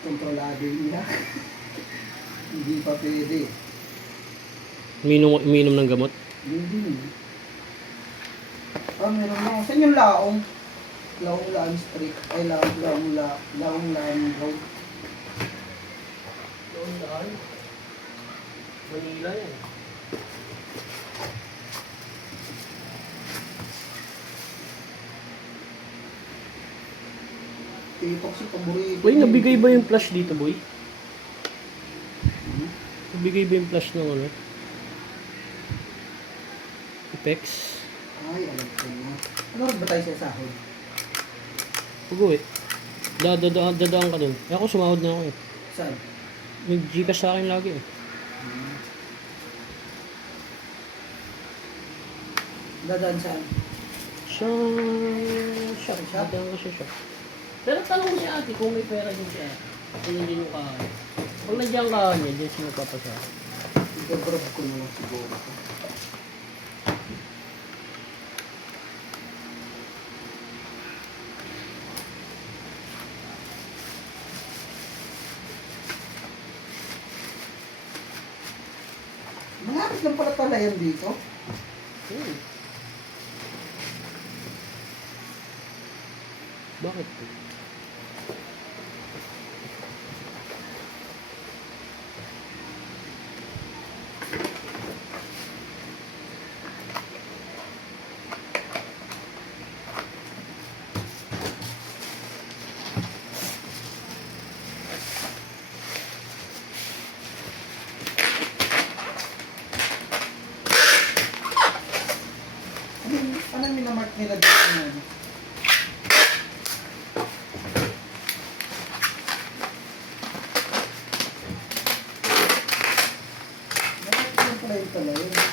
Kontrolado niya. Hindi pa pwede. Uminom ng gamot? Hindi. Ah, meron na. Saan yung laong? Laong street. Ay, laong road. Doon. Manila yan. Titok si paborito. Boy, nabigay ba yung flash dito, boy? Nabigay ba yung flash ng ano? Apex? Ay, alam ko na. Ano ba tayo sa sahod? Hugo eh. Dadaan ka dun. Eh ako sumahod na ako eh. Saan? May Gcash sa akin lagi eh. Dadaan saan? Sa shop. Dadaan ko sa shop. Pero tanong mo si ate kung may pera din siya. Kung nandiyan yung kahan. Pag nandiyan ang kahan niya, diyan siya magpapasa. Ito-drop ko na lang siguro. Malapit lang pala talayan dito. Bakit? Ano yung minamark nila dito na? Malapit lang pala yung talayan.